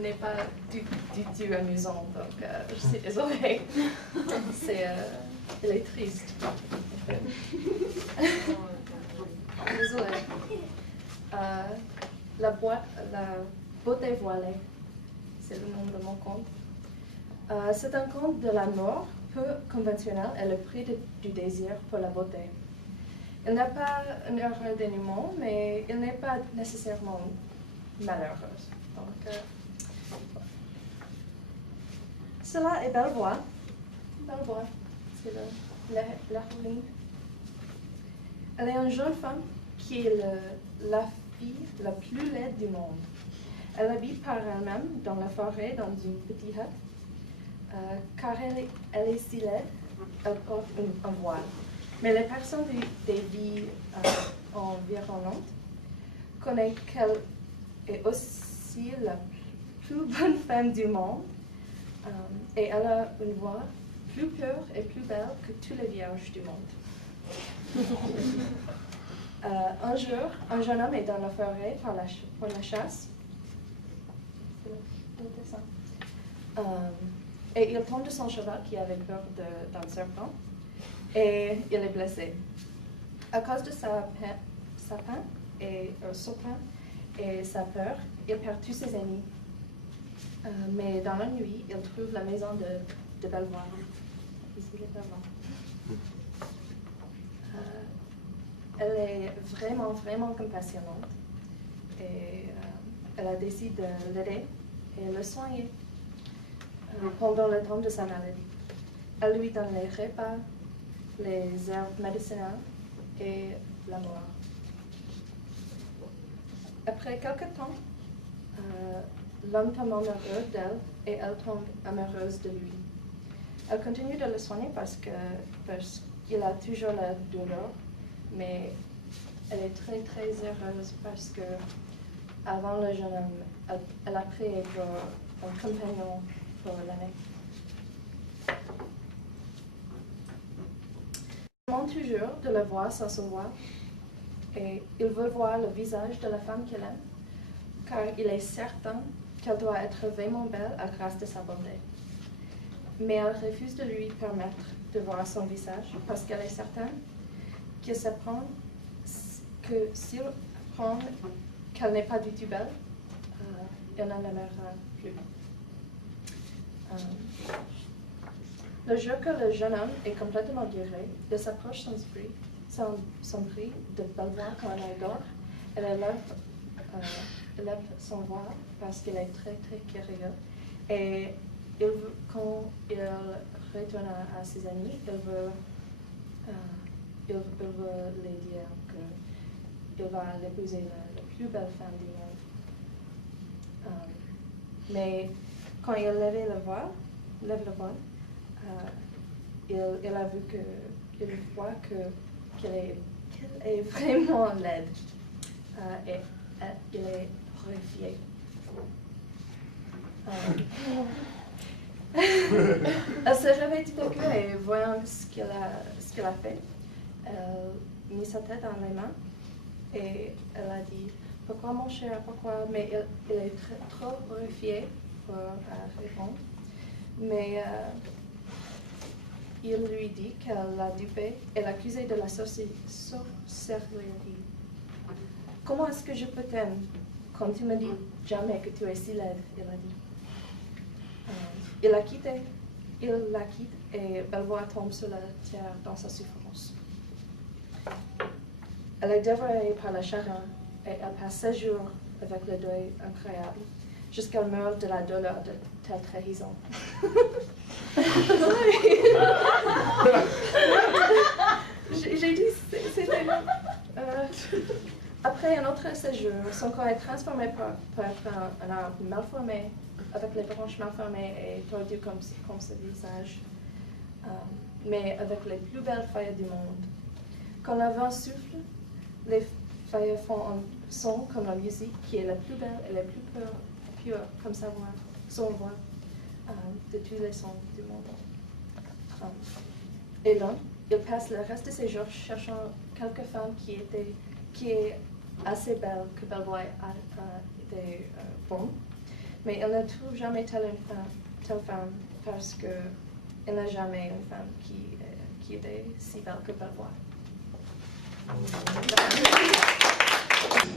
n'est pas du tout amusant, donc je suis désolée. Il est triste. Désolée. La beauté voilée, c'est le nom de mon conte. C'est un conte de l'amour peu conventionnel et le prix du désir pour la beauté. Il n'a pas un heureux dénouement, mais il n'est pas nécessairement malheureux. Donc, cela est Bellevoix. Bellevoix, c'est l'héroïne. Elle est une jeune femme qui est la fille la plus laide du monde. Elle habite par elle-même dans la forêt, dans une petite hutte. Car elle est si laide, elle porte un voile. Mais les personnes des vies environnantes connaissent qu'elle est aussi la plus bonne femme du monde. Et elle a une voix plus pure et plus belle que toutes les vierges du monde. Un jour, un jeune homme est dans la forêt pour la chasse. Et il tombe de son cheval qui avait peur d'un serpent et il est blessé. À cause de sa peine et sa peur, il perd tous ses amis. Mais dans la nuit, il trouve la maison de Bellevoix. Ici, les Bellevoix. Elle est vraiment, vraiment compassionnante et elle a décidé de l'aider et le soigner pendant le temps de sa maladie. Elle lui donne les repas, les herbes médicinales et l'amour. Après quelque temps, l'homme tombe amoureux d'elle et elle tombe amoureuse de lui. Elle continue de le soigner parce qu'il a toujours la douleur, mais elle est très très heureuse parce que avant le jeune homme, elle a pris un compagnon pour l'année. Il demande toujours de la voir sans se voir et il veut voir le visage de la femme qu'il aime car il est certain qu'elle doit être vraiment belle à grâce de sa beauté. Mais elle refuse de lui permettre de voir son visage parce qu'elle est certaine que s'il apprend qu'elle n'est pas du tout belle, il n'en aimera plus. Le jour que le jeune homme est complètement guéri, il s'approche son prix de Bellevoix quand elle dort. Elle élève son voix parce qu'il est très très curieux. Et quand il retourne à ses amis, il veut les dire qu'il va l'épouser la plus belle femme du monde. Mais quand il lève le voile, il a vu qu'il voit qu'elle est vraiment laide. Et il est horrifié. Elle se réveille tout à coup et voyant ce qu'elle a fait, elle mit sa tête dans les mains et elle a dit « Pourquoi mon cher, pourquoi ?» Mais il est trop horrifié pour répondre. Mais il lui dit qu'elle l'a dupé et l'accusé de la sorcellerie. « Comment est-ce que je peux t'aimer quand tu me dis jamais que tu es si laide ?» il a dit. Il la quitte et Bellevoix tombe sur la terre dans sa souffrance. Elle est dévorée par la chagrin et elle passe 16 jours avec le deuil incroyable jusqu'à meurt de la douleur de telle trahison. J'ai dit c'était... Après un autre séjour, son corps est transformé pour être un arbre malformé, avec les branches malformées et tordues comme ce visage, mais avec les plus belles feuilles du monde. Quand le vent souffle, les feuilles font un son comme la musique qui est la plus belle et la plus pure comme son voix de tous les sons du monde. Et là, il passe le reste de ses jours cherchant quelques femmes qui est assez belle que Bellevoix a été bon, Mais il ne trouve jamais telle femme parce qu'il n'a jamais une femme qui était si belle que Belvoir.